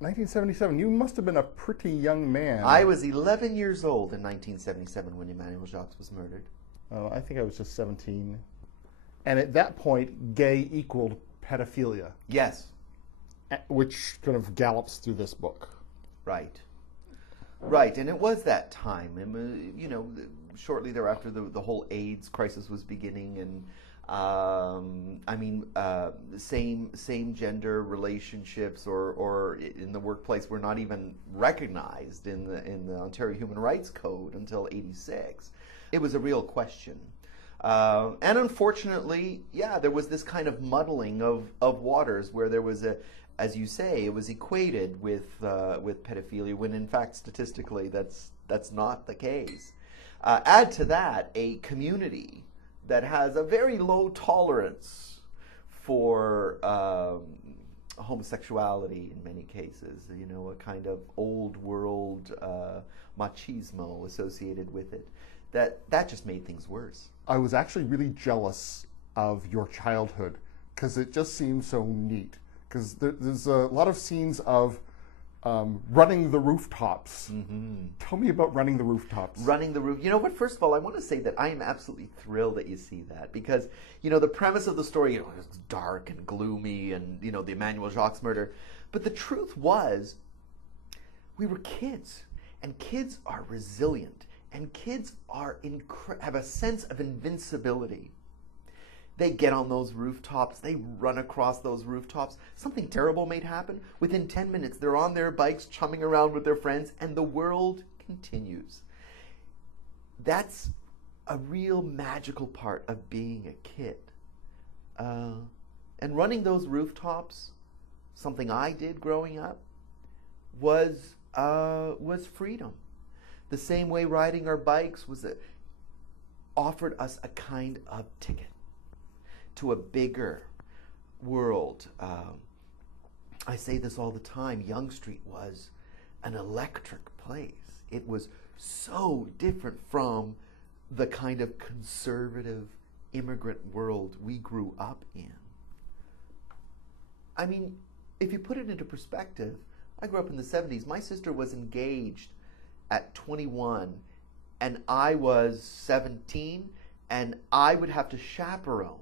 1977. You must have been a pretty young man. I was 11 years old in 1977 when Emanuel Jaques was murdered. I think I was just 17. And at that point, gay equaled pedophilia. Yes. Which kind of gallops through this book. Right. Right, and it was that time. And, you know, shortly thereafter, the whole AIDS crisis was beginning, and same gender relationships or in the workplace were not even recognized in the Ontario Human Rights Code until '86. It was a real question. And unfortunately, yeah, there was this kind of muddling of waters where there was as you say, it was equated with pedophilia, when in fact statistically that's not the case. Add to that a community that has a very low tolerance for homosexuality in many cases. You know, a kind of old world machismo associated with it. That just made things worse. I was actually really jealous of your childhood because it just seemed so neat. Because there's a lot of scenes of running the rooftops. Mm-hmm. Tell me about running the rooftops. Running the roof. You know what? First of all, I want to say that I am absolutely thrilled that you see that, because you know the premise of the story, you know, it's dark and gloomy, and you know the Emanuel Jaques murder. But the truth was, we were kids, and kids are resilient, and kids are have a sense of invincibility. They get on those rooftops, they run across those rooftops. Something terrible may happen. Within 10 minutes, they're on their bikes, chumming around with their friends, and the world continues. That's a real magical part of being a kid. And running those rooftops, something I did growing up, was freedom. The same way riding our bikes offered us a kind of ticket to a bigger world. I say this all the time, Yonge Street was an electric place. It was so different from the kind of conservative immigrant world we grew up in. I mean, if you put it into perspective, I grew up in the 70s. My sister was engaged at 21, and I was 17, and I would have to chaperone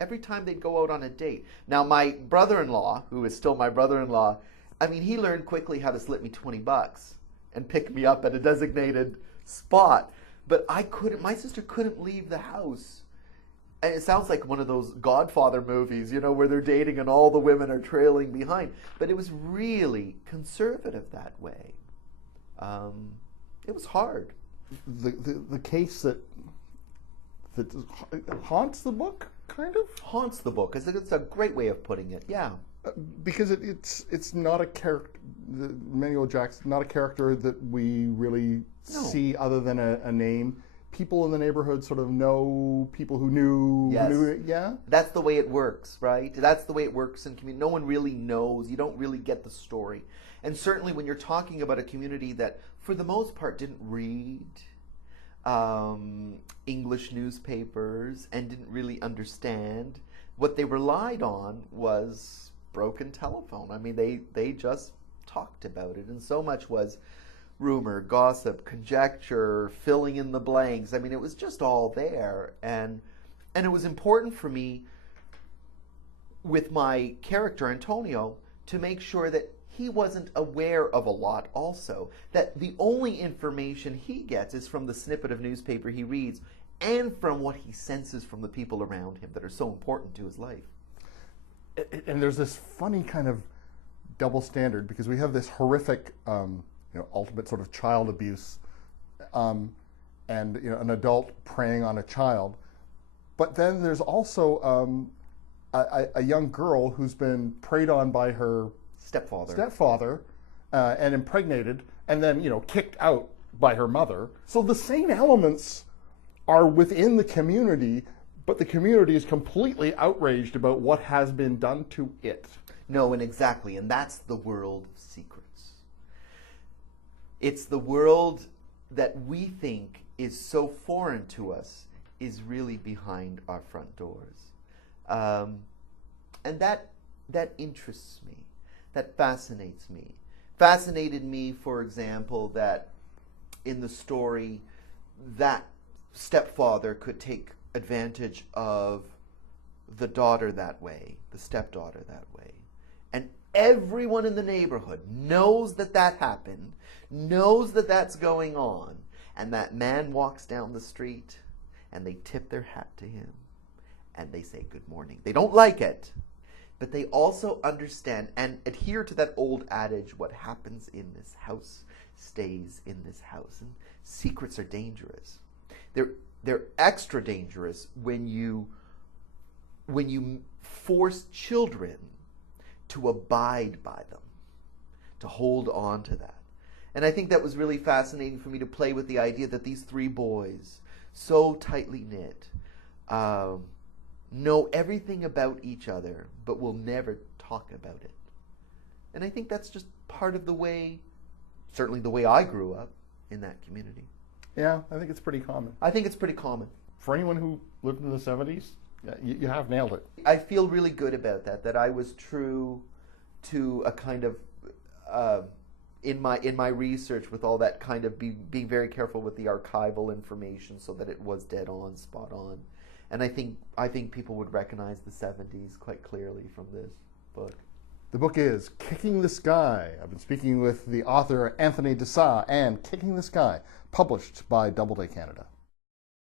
every time they'd go out on a date. Now, my brother-in-law, who is still my brother-in-law, I mean, he learned quickly how to slip me $20 and pick me up at a designated spot. But my sister couldn't leave the house. And it sounds like one of those Godfather movies, you know, where they're dating and all the women are trailing behind. But it was really conservative that way. It was hard. The case that haunts the book, kind of? Haunts the book. It's a great way of putting it, yeah. Because it's not a character, Emanuel Jaques, not a character that we really see other than a name. People in the neighborhood sort of know people who knew. Yes. Who knew, yeah? That's the way it works, right? That's the way it works in community. No one really knows. You don't really get the story. And certainly when you're talking about a community that, for the most part, didn't read English newspapers and didn't really understand, what they relied on was broken telephone. I mean, they just talked about it, and so much was rumor, gossip, conjecture, filling in the blanks. I mean, it was just all there, and it was important for me with my character Antonio to make sure that he wasn't aware of a lot also, that the only information he gets is from the snippet of newspaper he reads and from what he senses from the people around him that are so important to his life. And there's this funny kind of double standard, because we have this horrific, ultimate sort of child abuse, and an adult preying on a child. But then there's also a young girl who's been preyed on by her stepfather, and impregnated, and then kicked out by her mother. So the same elements are within the community, but the community is completely outraged about what has been done to it. No, and exactly, and that's the world of secrets. It's the world that we think is so foreign to us is really behind our front doors. And that interests me. that fascinates me. Fascinated me, for example, that in the story, that stepfather could take advantage of the daughter that way, the stepdaughter that way. And everyone in the neighborhood knows that that happened, knows that that's going on, and that man walks down the street and they tip their hat to him and they say good morning. They don't like it, but they also understand and adhere to that old adage, what happens in this house stays in this house. And secrets are dangerous. They're extra dangerous when you force children to abide by them, to hold on to that. And I think that was really fascinating for me to play with the idea that these three boys, so tightly knit, know everything about each other, but will never talk about it. And I think that's just part of the way, certainly the way I grew up in that community. Yeah, I think it's pretty common. I think it's pretty common. For anyone who lived in the 70s, you have nailed it. I feel really good about that I was true to a kind of, in my research with all that kind of being very careful with the archival information so that it was dead on, spot on. And I think people would recognize the 70s quite clearly from this book. The book is Kicking the Sky. I've been speaking with the author Anthony Dessau, and Kicking the Sky, published by Doubleday Canada.